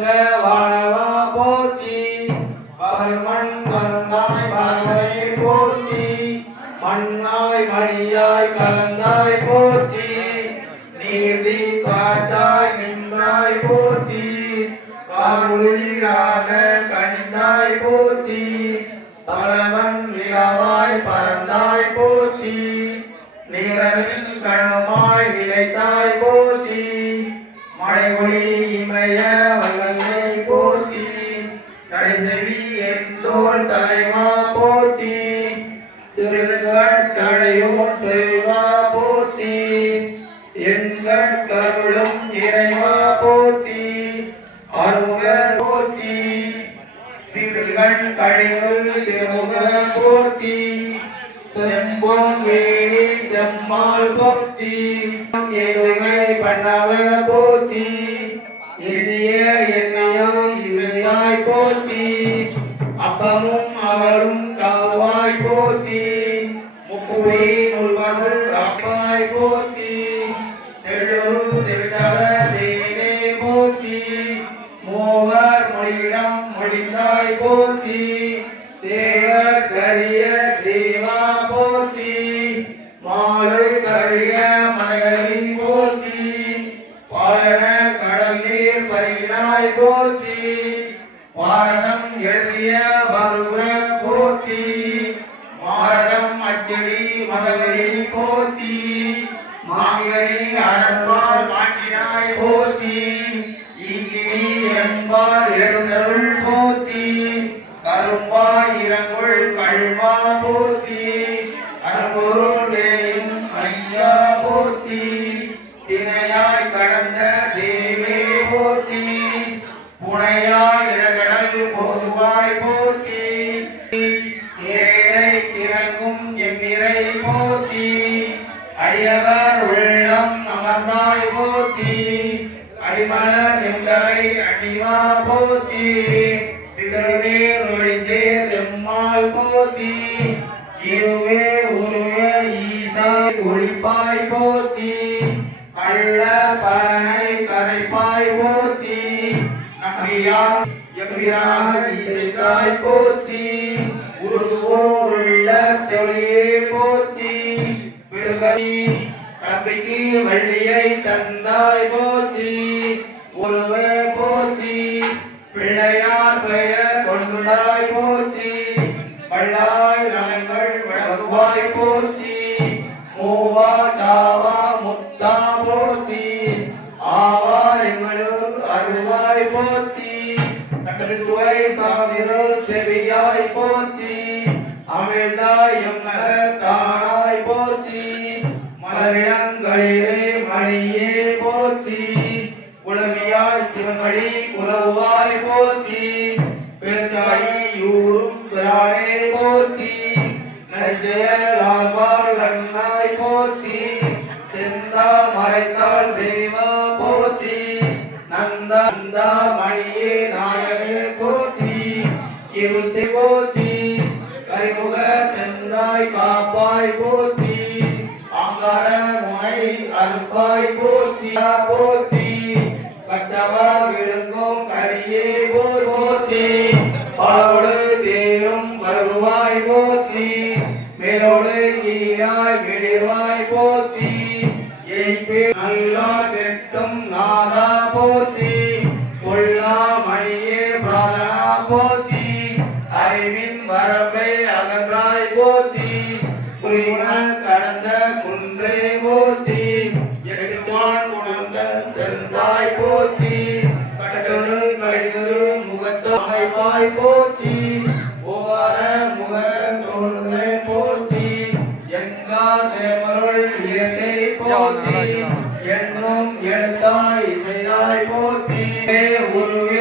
போற்றி. அகர போற்றி பகர்மண் கலந்தாய் பரமனை போற்றி. மண்ணாய் மணியாய் கலந்தாய் போற்றி. நீர்தி காற்றாய் நின்றாய் போற்றி. காருளிராக கணிந்தாய் போற்றி. பலவன் நிலவாய் பறந்தாய் போற்றி. நிலவின் கண்ணுமாய் நிலைத்தாய் போற்றி. மழை ஒளி இமய திருகண் கழிவுள் திருமுக போர்த்தி செம்பொன் செம்மாள் போற்றி எதுகை பண்ணவ போர்த்தி இனிய என்னையும் இதனாய் போர்த்தி அப்பமும் என்பார் எழுந்தருள் போற்றி கரும்பாய் இறங்குள் கழ்வா போத்தி அரும்பொருளேயும் ஐயா போற்றி தினையாய் கடந்த தேவே போற்றி புனையாய் இடகடல் போதுவாய் போற்றி ஏழை கிறங்கும் எம்மிரை அடியவர் உள்ளம் அமர்ந்தாய் போத்தி அடிமலர் எங்கரை அடிவா போத்தி திருவேர் ஒழிஞ்சே செம்மாள் போத்தி இருவே உருவே ஈசா ஒழிப்பாய் போத்தி கள்ள பலனை கரைப்பாய் போத்தி நம்பியார் எம்பிராக இசைத்தாய் போற்றி உள்ள தொழிலே போத்தி பிறகி தம்பிக்கு வள்ளியை தந்தாய் போற்றி ஒருவே போற்றி பிள்ளையார் பெயர் கொண்டுடாய் போற்றி பள்ளாய் நலங்கள் வழங்குவாய் போற்றி மூவா தாவா முத்தா போற்றி ஆவா எங்களுக்கு அருவாய் போற்றி தக்கருவாய் சாதிரோ செவியாய் போற்றி அமிழ்தாய் எம்மகர் தானாய் மலரிடங்களிலே மணியே போற்றி உலகியாய் சிவனடி குலவாய் போற்றி பெருச்சாடி யூரும் பிரானே போற்றி நரிஜய லால்வார் கண்ணாய் போற்றி செந்தா மறைத்தாள் தெய்வா போற்றி நந்தா மணியே நாயகே போற்றி இருள் போற்றி கரிமுக செந்தாய் காப்பாய் போற்றி அங்கார முனை போற்றி போற்றி. கற்றவர் விழுங்கும் கரியே போர் போற்றி. பாலோடு தேரும் வருவாய் போற்றி. மேலோடு கீழாய் விடுவாய் போற்றி. எய்பே நல்லா போற்றி. என்னும் எழுத்தாய் இசையாய் போற்றி. உருவே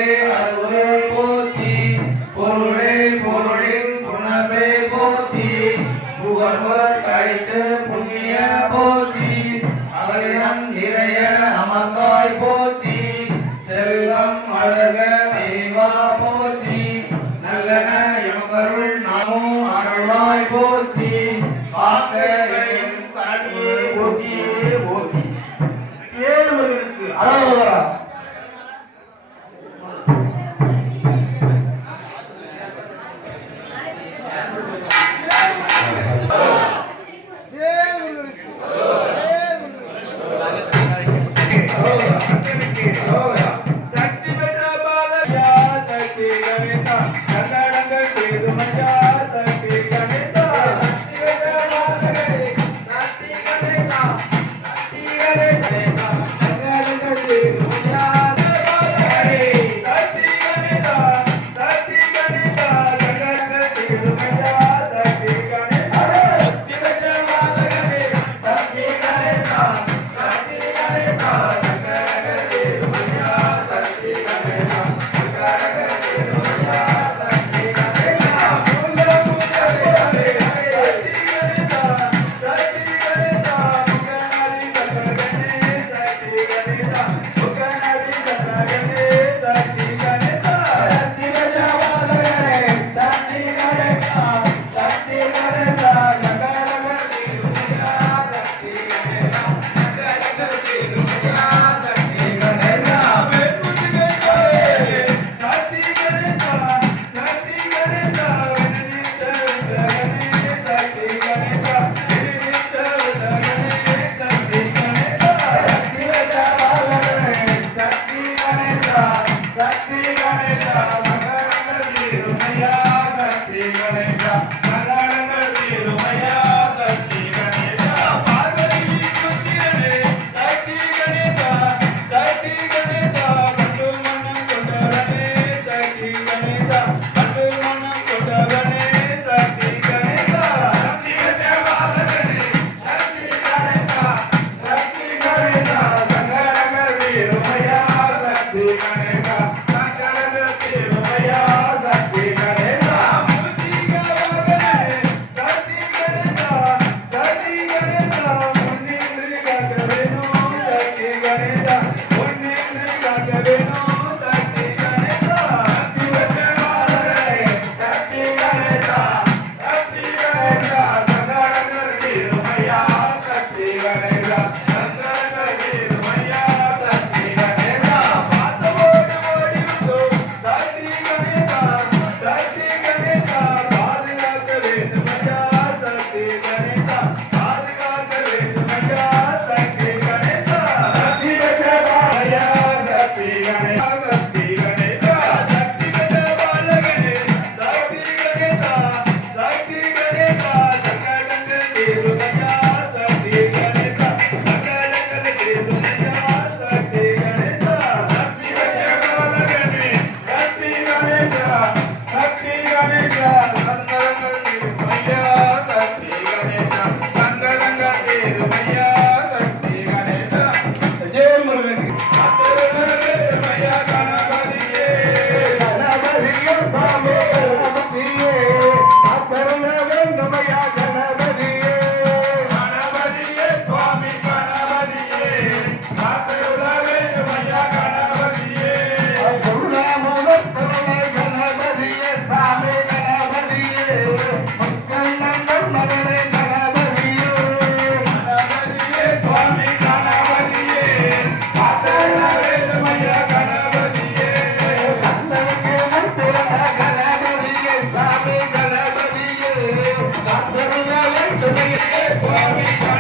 I'm gonna let you make it for me.